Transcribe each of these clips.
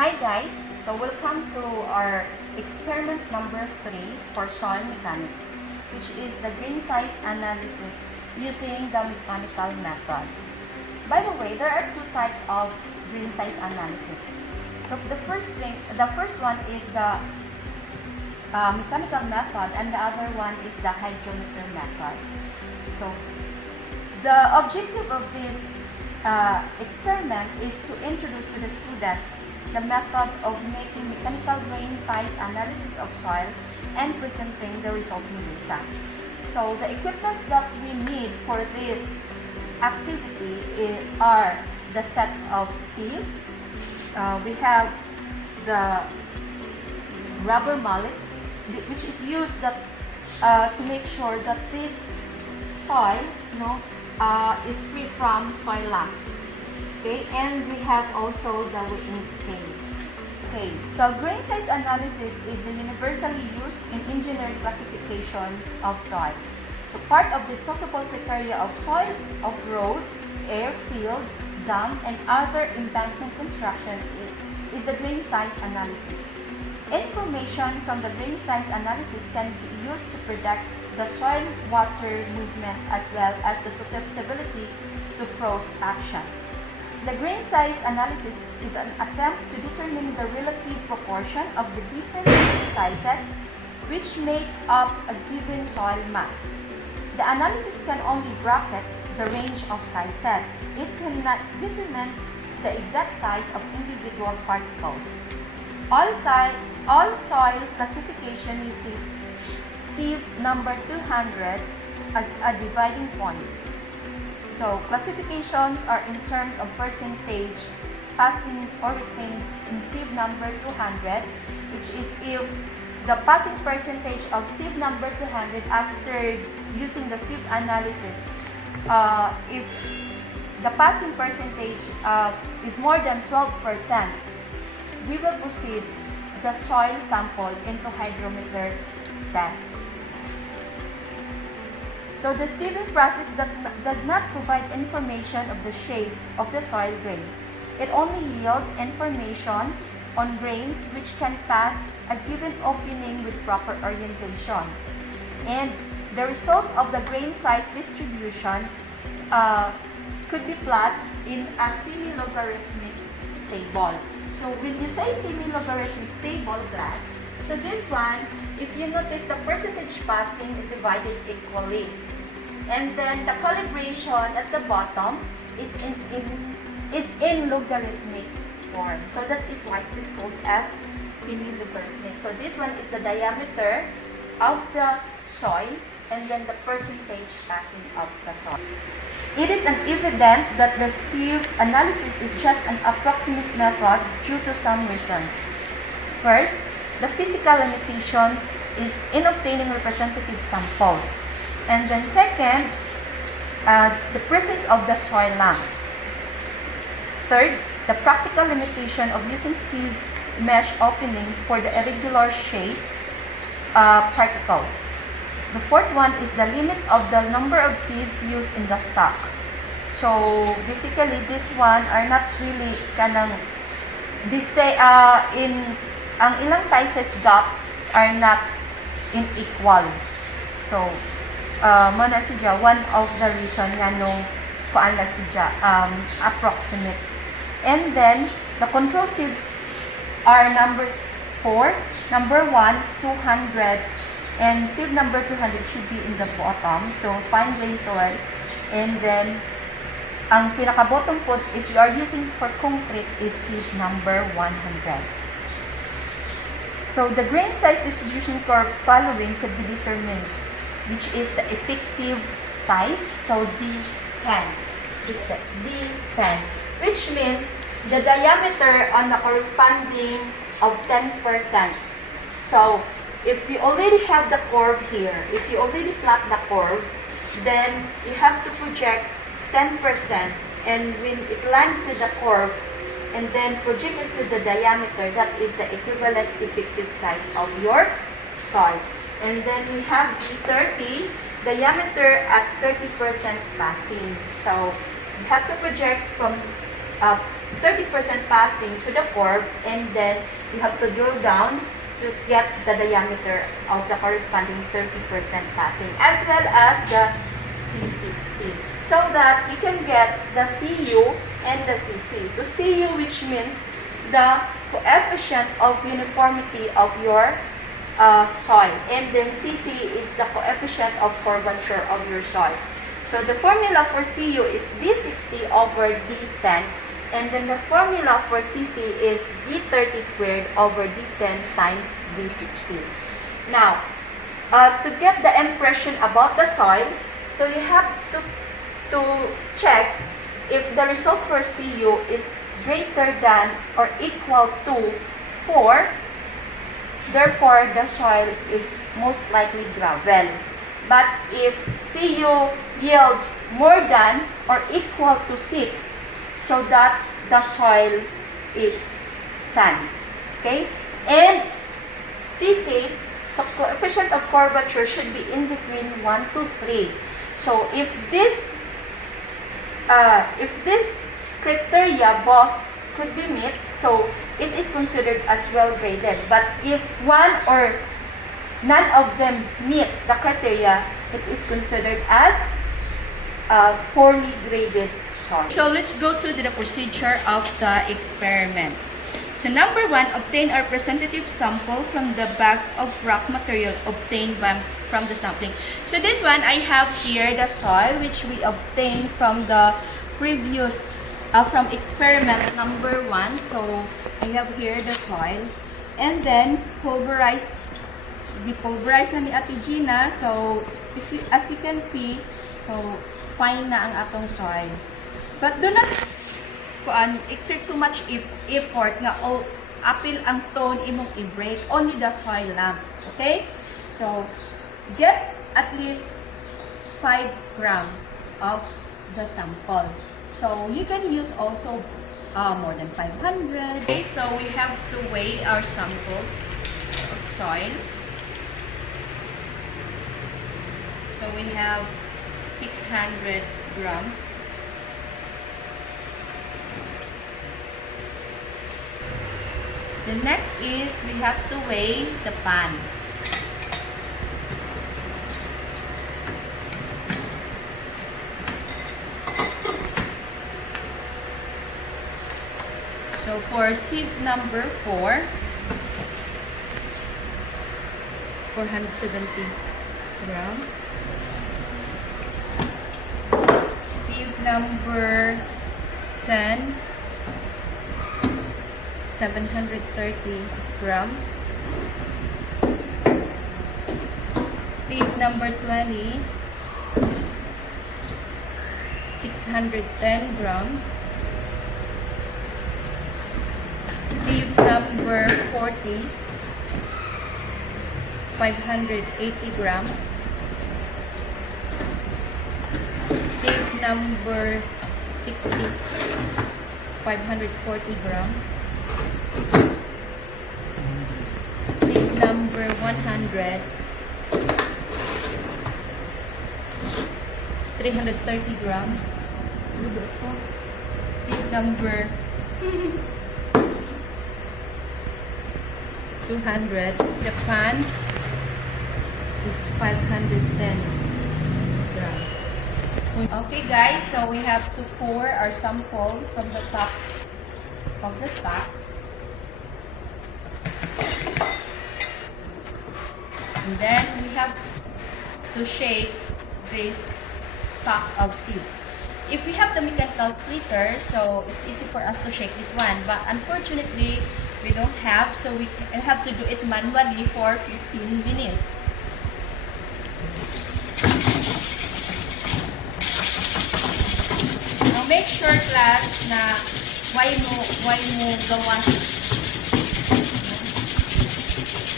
Hi guys, so welcome to our experiment number 3 for soil mechanics, which is the grain size analysis using the mechanical method. By the way, there are two types of grain size analysis. So the first one is the mechanical method, and the other one is the hydrometer method. So the objective of this experiment is to introduce to the students the method of making mechanical grain size analysis of soil and presenting the resulting data. So the equipments that we need for this activity are the set of sieves. We have the rubber mallet, which is used to make sure that this soil is free from soil lumps. Okay, and we have also the weighing scale. Okay, so grain size analysis is the universally used in engineering classifications of soil. So part of the suitable criteria of soil, of roads, airfield, dam, and other embankment construction is the grain size analysis. Information from the grain size analysis can be used to predict the soil-water movement as well as the susceptibility to frost action. The grain size analysis is an attempt to determine the relative proportion of the different grain sizes which make up a given soil mass. The analysis can only bracket the range of sizes. It cannot determine the exact size of individual particles. All soil classification uses sieve number 200 as a dividing point. So, classifications are in terms of percentage passing or retained in sieve number 200, which is if the passing percentage of sieve number 200 after using the sieve analysis, if the passing percentage is more than 12%, we will proceed the soil sample into hydrometer test. So the sieving process does not provide information of the shape of the soil grains. It only yields information on grains which can pass a given opening with proper orientation. And the result of the grain size distribution could be plotted in a semi-logarithmic table. So when you say semi-logarithmic table class, so this one, if you notice, the percentage passing is divided equally. And then the calibration at the bottom is in logarithmic form. So that is why it is called as semi-logarithmic. So this one is the diameter of the soil and then the percentage passing of the soil. It is evident that the sieve analysis is just an approximate method due to some reasons. First, the physical limitations in obtaining representative samples. And then second, the presence of the soil lump. Third, the practical limitation of using sieve mesh opening for the irregular shape particles. The fourth one is the limit of the number of sieves used in the stock. So basically, this one are not really ang ilang sizes gaps are not unequal. So mana siya one of the reason nga no kuan na siya approximate. And then the control sieves are numbers 4, number 1, 200, and sieve number 200 should be in the bottom. So fine grain soil, and then ang pinaka bottom po if you are using for concrete is sieve number 100. So the grain size distribution curve following could be determined, which is the effective size, so D10, D10, which means the diameter on the corresponding of 10%. So, if you already have the curve here, if you already plot the curve, then you have to project 10%, and when it lands to the curve, and then project it to the diameter, that is the equivalent effective size of your soil. And then we have D30, diameter at 30% passing. So, you have to project from 30% passing to the curve, and then you have to drill down to get the diameter of the corresponding 30% passing, as well as the T60, so that you can get the CU and the CC. So CU, which means the coefficient of uniformity of your soil, and then CC is the coefficient of curvature of your soil. So the formula for CU is D60 over D10, and then the formula for CC is D30 squared over D10 times D60. Now, to get the impression about the soil, so you have to check if the result for CU is greater than or equal to 4, therefore the soil is most likely gravel. But if CU yields more than or equal to 6, so that the soil is sand. Okay? And CC, so coefficient of curvature should be in between 1 to 3. So if this criteria both could be met, so it is considered as well graded. But if one or none of them meet the criteria, it is considered as poorly graded soil. So let's go to the procedure of the experiment. So number 1, obtain a representative sample from the bag of rock material obtained from the sampling. So this one, I have here the soil which we obtained from the previous, from experiment number 1. So I have here the soil, and then pulverized, depulverize na ni Ate Gina. So if you, as you can see, so fine na ang atong soil. But do not exert too much effort nga apil ang stone imong i-break, only the soil lamps. Okay? So get at least 5 grams of the sample. So you can use also more than 500. Okay, so we have to weigh our sample of soil. So we have 600 grams. The next is we have to weigh the pan. So for sieve number 4, 470 grams. Sieve number 10, 730 grams. Sieve number 20, 610 grams. Sieve number 40, 580 grams. Sieve number 60, 540 grams. Sieve number 100, 330 grams. Sieve number 200. The pan is 510 grams. Okay guys, so we have to pour our sample from the top of the stack. And then we have to shake this stack of sieves. If we have the mechanical splitter, so it's easy for us to shake this one. But unfortunately, we don't have, so we have to do it manually for 15 minutes. Now make sure class na why mo gawas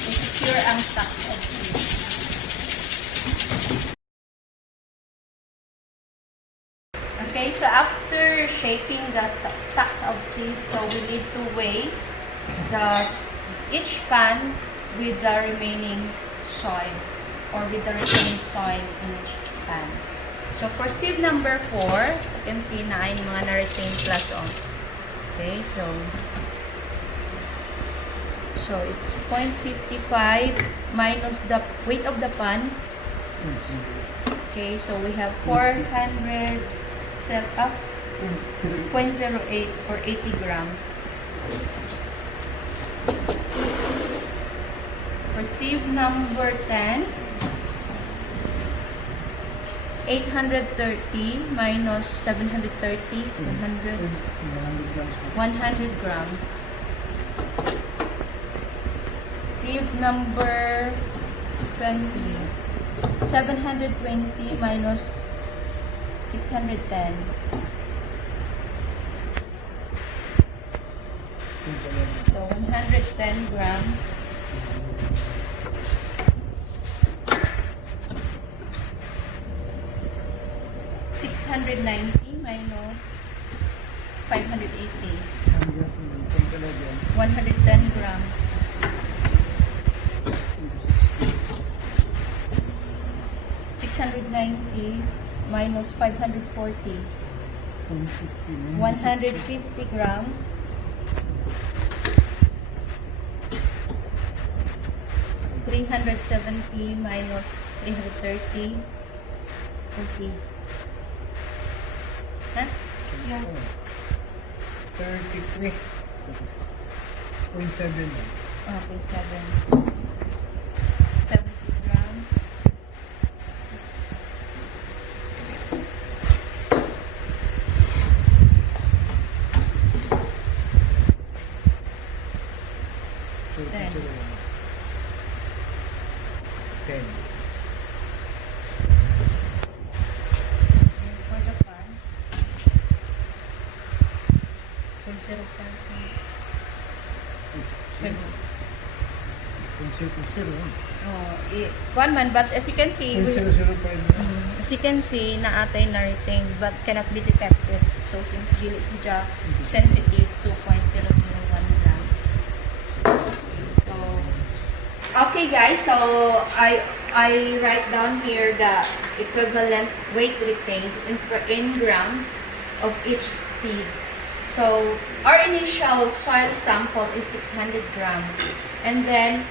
to secure ang stacks of sieves. Okay, so after shaking the stacks of sieves, so we need to weigh each pan with the remaining soil, or with the remaining soil in each pan. So for sieve number 4, so you can see na ay mga na-retain plus on. Okay, so it's 0.55 minus the weight of the pan. Okay, so we have 400 set up 0.08 or 80 grams. For sieve number 10, 830 minus 730, 100 grams. Sieve number 20, 720 minus 610. So 110 grams. $690 minus 580. 110 grams. 690 minus 540. 150 grams. 370 minus 330. Okay. Huh? Yeah. 33.7. Oh, 0.7. 70 grams. Ten. 10. For the pan, 0.05. 0.0. Oh, one man, but as you can see, 0.0. as you can see, naatay na retain but cannot be detected. So since dili siya sensitive, 2.001 grams. So okay guys, so I write down here the equivalent weight retained in grams of each sieves. So our initial soil sample is 600 grams, and then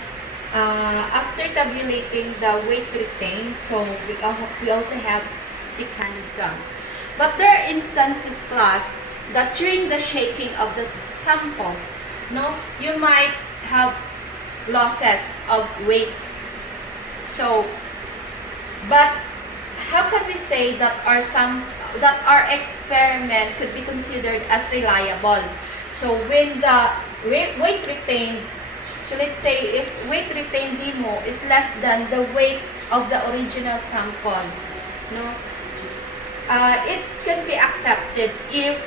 after tabulating the weight retained, so we also have 600 grams. But there are instances, class, that during the shaking of the samples, no, you might have losses of weights. So, but how can we say that our experiment could be considered as reliable? So when the weight retained, so let's say if weight retained demo is less than the weight of the original sample, no, it can be accepted if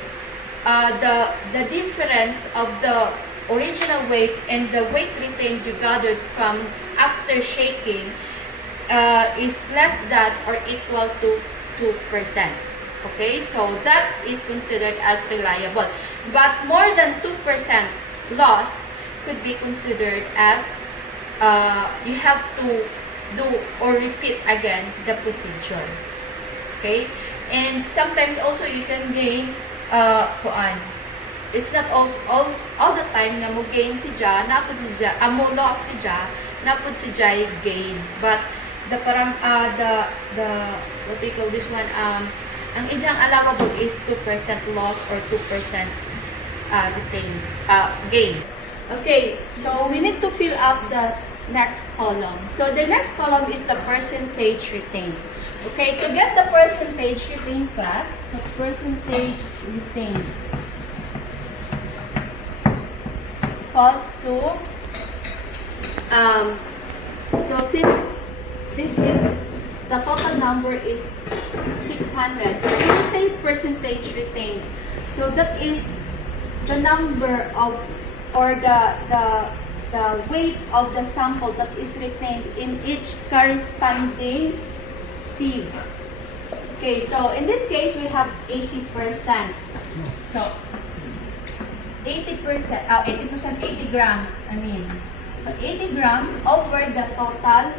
the difference of the original weight and the weight retained you gathered from after shaking is less than or equal to 2%. Okay, so that is considered as reliable. But more than 2% loss could be considered as you have to do or repeat again the procedure. Okay, and sometimes also you can gain it's not all the time na mo gain si Ja, napod si Ja, mo loss si Ja, napod si Ja gain. But the what do you call this one, ang ijang allowable is 2% loss or 2% gain. Okay, so we need to fill up the next column. So the next column is the percentage retained. Okay, to get the percentage retained, class, so percentage retained equals to so since this is the total number is 600, so when you say percentage retained, so that is the number of or the weight of the sample that is retained in each corresponding sieve. Okay, so in this case we have 80%. So 80%, 80 grams, I mean. So 80 grams over the total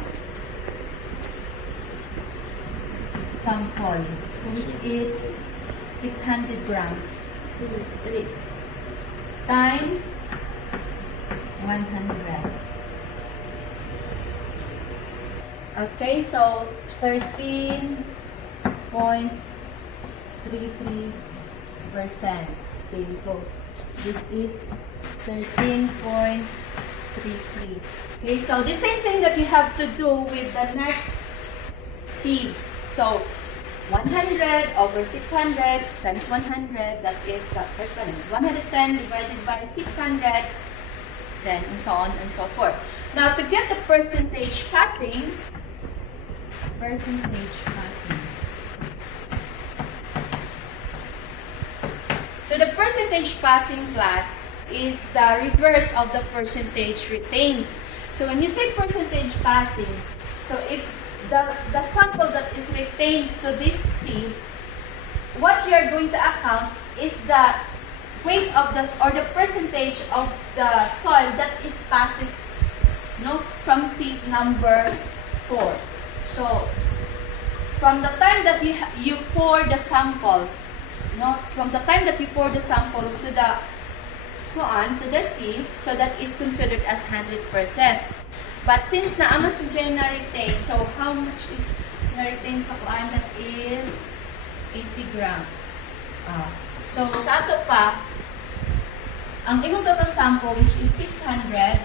sample, so which is 600 grams. times 100. Okay, so 13.33%. Okay, so this is 13.33. Okay, so the same thing that you have to do with the next sieves. So 100 over 600 times 100, that is the first one. 110 divided by 600, then and so on and so forth. Now, to get the percentage passing. So the percentage passing class is the reverse of the percentage retained. So when you say percentage passing, so if the sample that is retained to this sieve, what you are going to account is the weight of the percentage of the soil that is passes, from sieve number 4. So from the time that you pour the sample, from the time that you pour the sample to the sieve, so that is considered as 100%. But since naaman si Jen na-retain, so how much is na-retain sa kuan? That is 80 grams. So sa ato pa, ang imong total sample, which is 600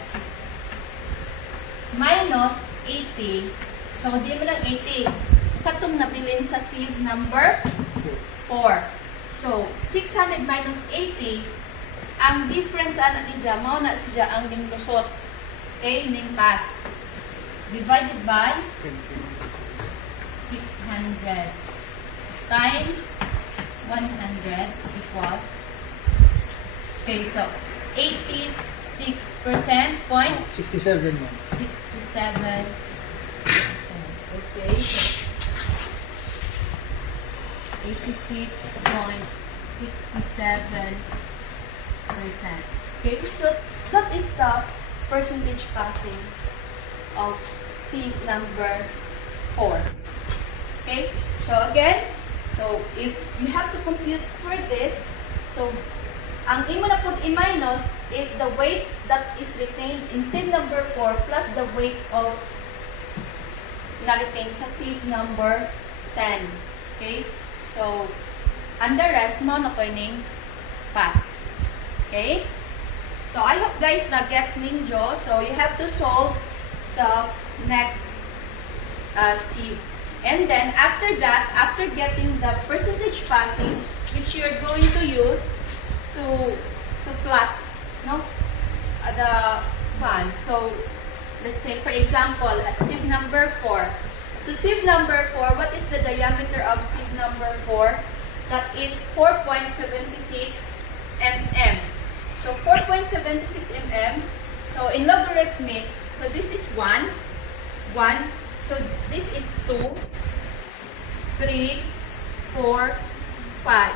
minus 80. So di mo lang 80. Katong nabilin sa sieve number 4. So 600 minus 80, ang difference ana ni Jia, mao na siya ang ning lusot. Okay, ning pass. Divided by 600 times 100 equals, okay, so 86% point 67 mo. 67%. Okay, so 86.67%. Okay, so that is the percentage passing of sieve number 4. Okay, so again, so if you have to compute for this, so ang imo na pud i-minus is the weight that is retained in sieve number 4 plus the weight of na-retain sa sieve number 10. Okay, so and the rest mo na turning pass. Okay, so I hope guys na gets ninyo. So you have to solve the next sieves, and then after that, after getting the percentage passing, which you're going to use to plot the one. So let's say for example at sieve number 4. So sieve number 4, what is the diameter of sieve number 4? That is 4.76 mm. So 4.76 mm. So in logarithmic, so this is 1. So this is 2, 3, 4, 5.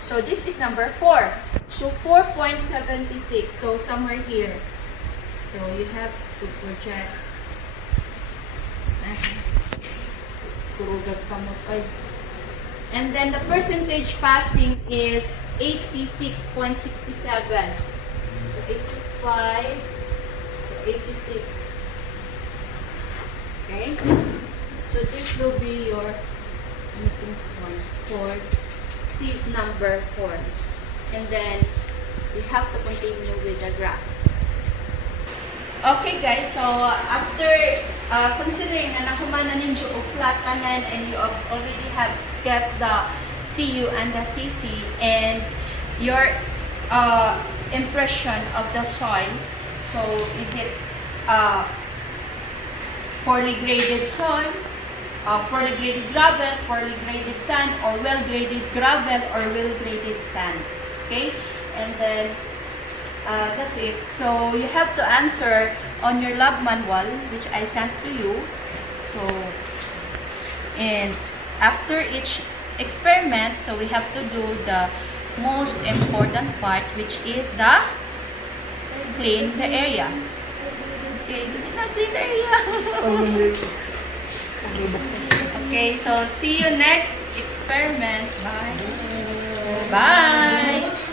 So this is number 4. So 4.76. So somewhere here. So you have to project. And then the percentage passing is 86.67. So 85. So 86. Okay. So this will be your meeting point for sieve number 4. And then you have to continue with the graph. Okay guys, so after considering na nakumana ninyo o plot kanan and you already have get the CU and the CC and your impression of the soil, so is it poorly graded soil, poorly graded gravel, poorly graded sand, or well-graded gravel or well-graded sand. Okay, and then that's it. So you have to answer on your lab manual, which I sent to you. So, and after each experiment, so we have to do the most important part, which is the clean the area. Okay, clean the area. Okay, so see you next experiment. Bye. Bye.